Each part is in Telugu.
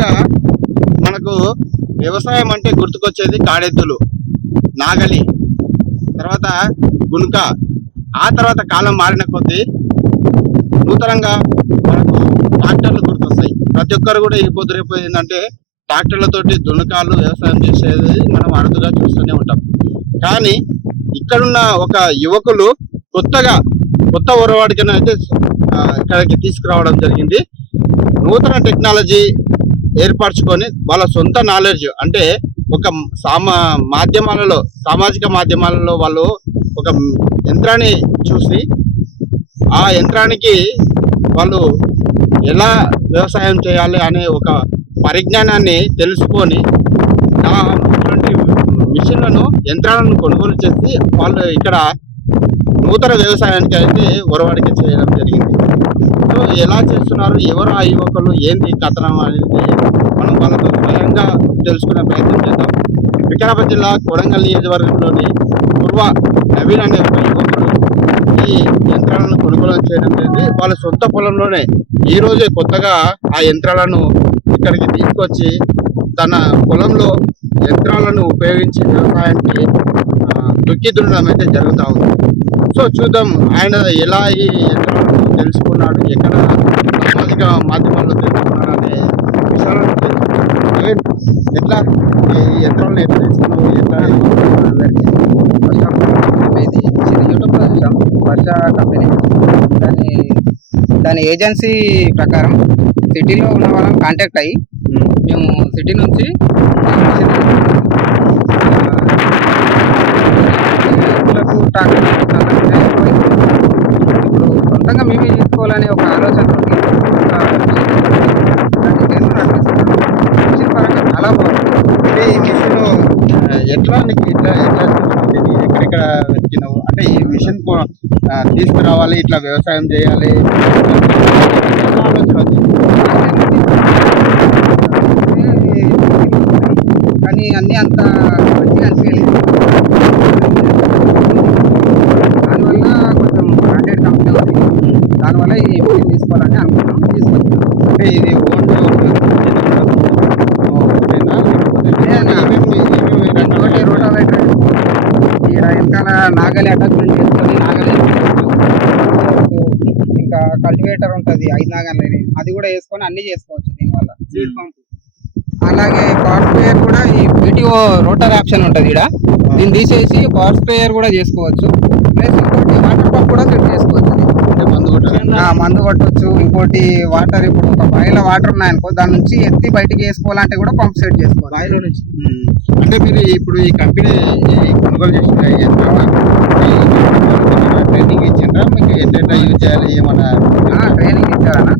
ముందుగా మనకు వ్యవసాయం అంటే గుర్తుకొచ్చేది కాడెద్దులు, నాగలి, తర్వాత గునుక. ఆ తర్వాత కాలం మారిన కొద్దీ నూతనంగా మనకు ట్రాక్టర్లు గుర్తొస్తాయి. ప్రతి ఒక్కరు కూడా ఈ పొద్దు రేపు ఏంటంటే ట్రాక్టర్లతోటి దున్నకాలు వ్యవసాయం చేసేది మనం అరుదుగా చూస్తూనే ఉంటాం. కానీ ఇక్కడున్న ఒక యువకులు కొత్త ఒరవాడికైనా అయితే ఇక్కడికి తీసుకురావడం జరిగింది. నూతన టెక్నాలజీ ఏర్పరచుకొని వాళ్ళ సొంత నాలెడ్జ్ అంటే ఒక సామాజిక మాధ్యమాలలో వాళ్ళు ఒక యంత్రాన్ని చూసి ఆ యంత్రానికి వాళ్ళు ఎలా వ్యవసాయం చేయాలి అనే ఒక పరిజ్ఞానాన్ని తెలుసుకొని అటువంటి మిషన్లను యంత్రాలను కొనుగోలు చేసి వాళ్ళు ఇక్కడ నూతన వ్యవసాయానికి అయితే ఒరవడిక చేయడం జరిగింది. సో ఎలా చేస్తున్నారు, ఎవరు ఆ యువకులు, ఏంటి కథనం అనేది మనం వాళ్ళతో స్వయంగా తెలుసుకునే ప్రయత్నం చేద్దాం. వికారాబాద్ జిల్లా కొడంగల్ నియోజకవర్గంలోని పూర్వ నవీన్ అనే ఒక యువకుడు ఈ యంత్రాలను కొనుగోలు చేయడం జరిగింది. వాళ్ళ సొంత పొలంలోనే ఈ రోజే కొత్తగా ఆ యంత్రాలను ఇక్కడికి తీసుకొచ్చి తన పొలంలో యంత్రాలను ఉపయోగించి వ్యవసాయానికి దుక్కి దున్నడం అయితే జరుగుతూ ఉంది. సో చూద్దాం ఆయన ఎలా ఈ యంత్రాలను తెలుసుకున్నాడు, ఎక్కడ సామాజిక మాధ్యమాల్లో తెలుసుకున్నాడు అనే విషయాలను ఎట్లా ఈ యంత్రాలను ఎట్లా తెలుసుకున్నావు, ఎట్లా అందరికీ ఫస్ట్ ఆఫ్ ఆల్ మేము ఇది యూట్యూబ్లో చూసాం. వర్ష కంపెనీ దాని ఏజెన్సీ ప్రకారం సిటీలో ఉన్న వాళ్ళని కాంటాక్ట్ అయ్యి మేము సిటీ నుంచి ట్రాక్టర్ ఇప్పుడు సొంతంగా మేమే చేసుకోవాలనే ఒక ఆలోచన మిషన్ పరంగా చాలా బాగుంది. అంటే ఈ మిషన్ ఎట్లా ఎక్కడెక్కడ వెతికినావు, అంటే ఈ మిషన్ తీసుకురావాలి, ఇట్లా వ్యవసాయం చేయాలి ఆలోచన వచ్చింది. కానీ అన్నీ అంత మంచిగా అనిపించలేదు. దానివల్ల కొంచెం బ్రాండెడ్ కంపెనీ ఉంది, దానివల్ల ఈ మిషన్ తీసుకోవాలని అనుకున్నాం, తీసుకొచ్చాం. అంటే ఇది రోటావేటర్ ఈడ వెనకాల నాగలి అటాచ్మెంట్ చేసుకొని నాగలి, ఇంకా కల్టివేటర్ ఉంటుంది 5 నాగలి, అది కూడా వేసుకొని అన్ని చేసుకోవచ్చు దీనివల్ల. సీడ్ పంప్ అలాగే పవర్ స్ప్రేయర్ కూడా ఈ పీటీఓ రోటర్ ఆప్షన్ ఉంటుంది ఇక్కడ, దీన్ని తీసేసి పవర్ స్ప్రేయర్ కూడా చేసుకోవచ్చు. ప్లస్ ఇంకోటి వాటర్ పంప్ కూడా సెట్ చేసుకోవచ్చు. మందు కొట్టవచ్చు. ఇంకోటి వాటర్, ఇప్పుడు ఒక బాయిలో వాటర్ ఉన్నాయనుకో దాని నుంచి ఎత్తి బయటికి వేసుకోవాలంటే కూడా పంప్ సెట్ చేసుకోవాలి బాయిలో నుంచి. అంటే మీరు ఇప్పుడు ఈ కంపెనీ కొనుగోలు చేసిన ట్రైనింగ్ ఇచ్చిండ్రా, మీకు ఎట్లా యూజ్ చేయాలి ఏమన్నా ట్రైనింగ్ ఇచ్చారన్నా?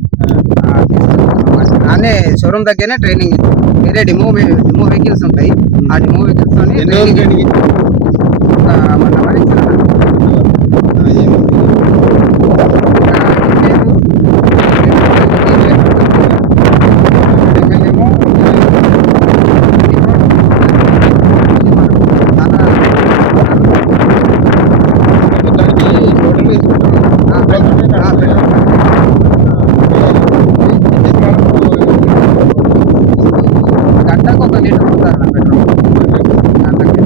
అనే షోరూమ్ దగ్గరనే ట్రైనింగ్ ఇచ్చారు. వేరే డెమో వెహికల్స్ ఉంటాయి, ఆ డెమో వెహికల్స్ ట్రైనింగ్ మన వరకు గంటకు 1 లీటర్ పోతారు నా పెట్రోల్ గంటకి.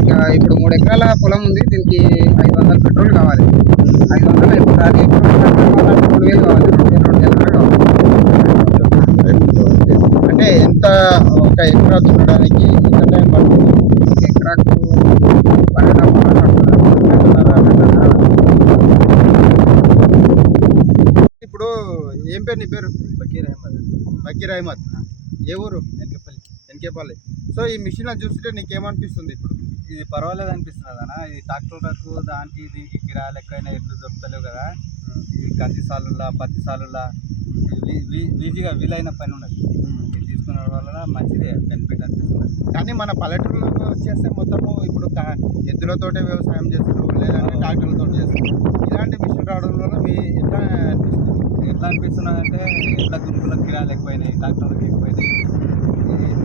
ఇక ఇప్పుడు 3 ఎకరాల పొలం ఉంది, దీనికి 500 పెట్రోల్ కావాలి. 500 అయిపోతుంది. 3000 కావాలి, 2000 కావాలి. అంటే ఎంత ఒక ఎకరా దున్నడానికి ఎంత టైం పడుతుంది? ఎకరాకు 12.5 పడుతుంది. ఇప్పుడు ఏం పేరు నీ పేరు? బకీర్ అహ్మద్. ఏ ఊరు? ఎన్కేపల్లి. సో ఈ మిషన్ చూస్తుంటే నీకేమనిపిస్తుంది? ఇప్పుడు ఇది పర్వాలేదు అనిపిస్తుంది అన్న. ఇది ట్రాక్టర్లకు దానికి దీనికి కిరాయి లెక్కైనా ఎట్లు దొరుకుతలేవు కదా. ఇది కంది సాలులా పత్తి సాలులా ఈజీగా వీలైన పని ఉన్నది. ఇది తీసుకునే వల్ల మంచిదే, బెనిఫిట్ అనిపిస్తుంది. కానీ మన పల్లెటూరులోకి వచ్చేస్తే మొత్తము ఇప్పుడు ఎద్దులతోటే వ్యవసాయం చేస్తారు, లేదంటే ట్రాక్టర్లతో చేస్తారు. ఇలాంటి మిషన్ రావడం వల్ల మీ ఎట్లా అనిపిస్తున్నది అంటే ఎట్లా గురుకులకు కిరాయిలు ఎక్కువైనాయి, ట్రాక్టర్లకు ఎక్కువైనాయి.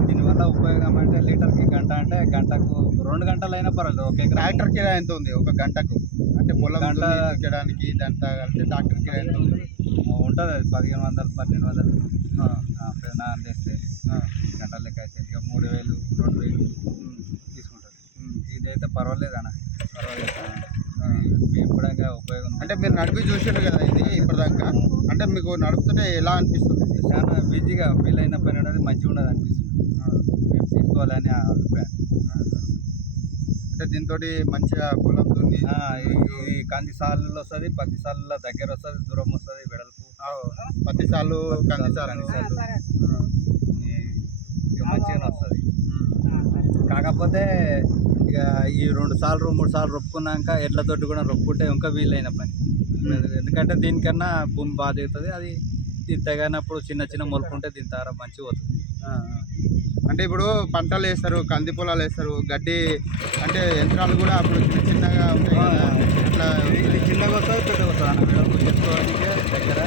దీనివల్ల ఉపయోగం అంటే లీటర్కి గంట, అంటే గంటకు 2 గంటలైనా పర్వాలేదు. ఒక ట్రాక్టర్ కిరాయి ఎంత ఉంది ఒక గంటకు? అంటే పొలం దున్నడానికి దాంతో కలిసి ట్రాక్టర్ కిరాయి ఎంత ఉంది? ఉంటుంది అది 1500 1200 పెద్దనా అందేస్తే గంటల లెక్క అయితే ఇక 3000 2000 తీసుకుంటుంది. ఇదైతే పర్వాలేదు అన్న, పర్వాలేదు. మేము కూడా ఇంకా ఉపయోగం అంటే మీరు నడిపి చూసారు కదా ఇది ఇప్పటిదాకా, అంటే మీకు నడుపుతుంటే ఎలా అనిపిస్తుంది? చాలా బిజీగా వీలైన పని అనేది మంచిగా ఉండదు అనిపిస్తుంది. మేము తీసుకోవాలని ఆ అభిప్రాయం. అంటే దీంతో మంచిగా పొలం దున్ని ఈ కంది సార్లు వస్తుంది, పత్తి సార్ల దగ్గర వస్తుంది, దూరం వస్తుంది, వెడల్పు పత్తి సార్లు కంది సార్లు ఇక మంచిగానే వస్తుంది. కాకపోతే ఇక ఈ 2 సార్లు 3 సార్లు రొప్పుకున్నాక ఎడ్లతోటి కూడా రొప్పుకుంటే ఇంకా వీలైన పని. ఎందుకంటే దీనికన్నా భూమి బాగా దిగుతుంది. అది తెగనప్పుడు చిన్న చిన్న మొలుపుంటే దీని ద్వారా మంచిగా పోతుంది. అంటే ఇప్పుడు పంటలు వేస్తారు, కంది పొలాలు వేస్తారు, గడ్డి అంటే యంత్రాలు కూడా అప్పుడు చిన్నగా ఉంటాయి కదా, అట్లా ఇది చిన్నగా వస్తుంది, పెద్దగా వస్తుంది అన్న, వెడల్పు చేసుకోవడానికి దగ్గర